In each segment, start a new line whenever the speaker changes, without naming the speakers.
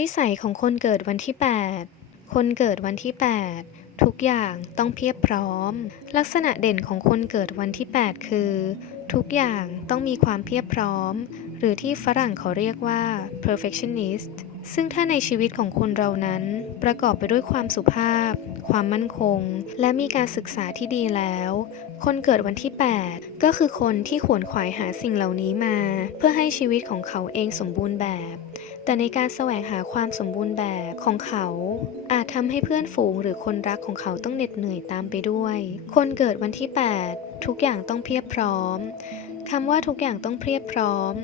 นิสัยของคนเกิดวันที่ 8 คนเกิดวันที่ 8 ทุกอย่างต้องเพียบพร้อม ลักษณะเด่นของคนเกิดวันที่ 8 คือ ทุกอย่างต้องมีความเพียบพร้อม หรือที่ฝรั่งเขาเรียกว่า perfectionist ซึ่งถ้าในชีวิตของคนเรานั้น ประกอบไปด้วยความสุภาพ ความมั่นคง และมีการศึกษาที่ดีแล้ว คนเกิดวันที่ 8 ก็คือคนที่ขวนขวายหาสิ่งเหล่านี้มา เพื่อให้ชีวิตของเขาเองสมบูรณ์แบบ แต่ในการแสวงหาความสมบูรณ์แบบของเขา อาจทำให้เพื่อนฝูงหรือคนรักของเขาต้องเหน็ดเหนื่อยตามไปด้วย คนเกิดวันที่ 8 ทุกอย่างต้องเพียบพร้อมคำว่าทุกอย่างต้องเพียบพร้อม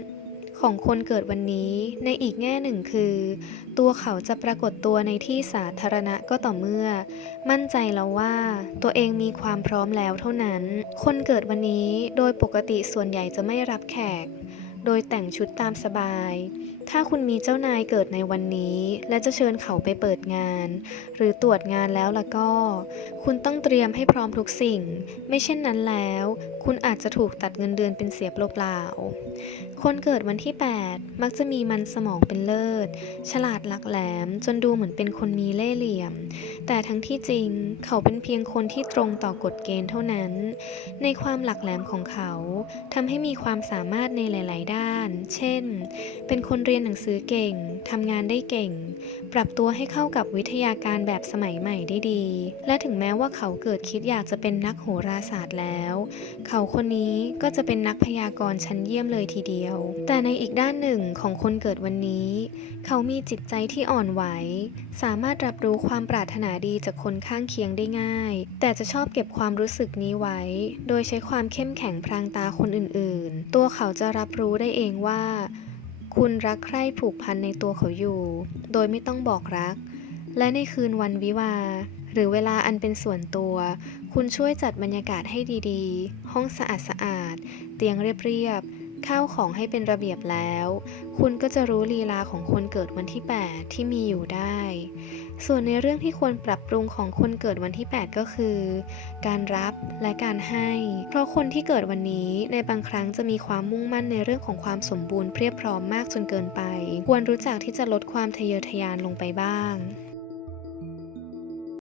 ของคนเกิดวันนี้ในอีกแง่หนึ่งคือ ตัวเขาจะปรากฏตัวในที่สาธารณะก็ต่อเมื่อ มั่นใจแล้วว่าตัวเองมีความพร้อมแล้วเท่านั้น คนเกิดวันนี้โดยปกติส่วนใหญ่จะไม่รับแขก โดยแต่งชุดตามสบาย ถ้าคุณมีเจ้านายเกิดในวันนี้ และจะเชิญเขาไปเปิดงาน หรือตรวจงานแล้วล่ะก็ คุณต้องเตรียมให้พร้อมทุกสิ่ง ไม่เช่นนั้นแล้วคุณอาจจะถูกตัดเงินเดือนเป็นเสียเปล่าๆคนเกิดวันที่ 8 มักจะมีมันสมองเป็นเลิศ ฉลาดหลักแหลมจนดูเหมือนเป็นคนมีเล่ห์เหลี่ยม แต่ทั้งที่จริงเขาเป็นเพียงคนที่ตรงต่อกฎเกณฑ์เท่านั้น ในความหลักแหลมของเขาทำให้มีความสามารถในหลาย ๆ ด้าน เช่น เป็นคนเรียนหนังสือเก่งทำงานได้เก่ง ปรับตัวให้เข้ากับวิทยาการแบบสมัยใหม่ได้ดี และถึงแม้ว่าเขาเกิดคิดอยากจะเป็นนักโหราศาสตร์แล้วเขาคนนี้ก็จะเป็นนักพยากรณ์ชั้นเยี่ยมเลยทีเดียว แต่ในอีกด้านหนึ่งของคนเกิดวันนี้ เขามีจิตใจที่อ่อนไหว สามารถรับรู้ความปรารถนาดีจากคนข้างเคียงได้ง่าย แต่จะชอบเก็บความรู้สึกนี้ไว้ โดยใช้ความเข้มแข็งพรางตาคนอื่นๆ ตัวเขาจะรับรู้ได้เองว่า คุณรักใคร่ผูกพันในตัวเขาอยู่ โดยไม่ต้องบอกรัก และในคืนวันวิวา หรือเวลาอันเป็นส่วนตัว คุณช่วยจัดบรรยากาศให้ดีๆ ห้องสะอาดสะอาดๆเตียงเรียบๆ ข้าวของให้เป็นระเบียบแล้ว คุณก็จะรู้ลีลาของคนเกิดวันที่ 8 ที่มีอยู่ได้ ส่วนในเรื่องที่ควรปรับปรุงของคนเกิดวันที่ 8 ก็คือ การรับและการให้ เพราะคนที่เกิดวันนี้ในบางครั้งจะมีความมุ่งมั่นในเรื่องของความสมบูรณ์เพียบพร้อมมากจนเกินไป ควรรู้จักที่จะลดความทะเยอทะยานลงไปบ้าง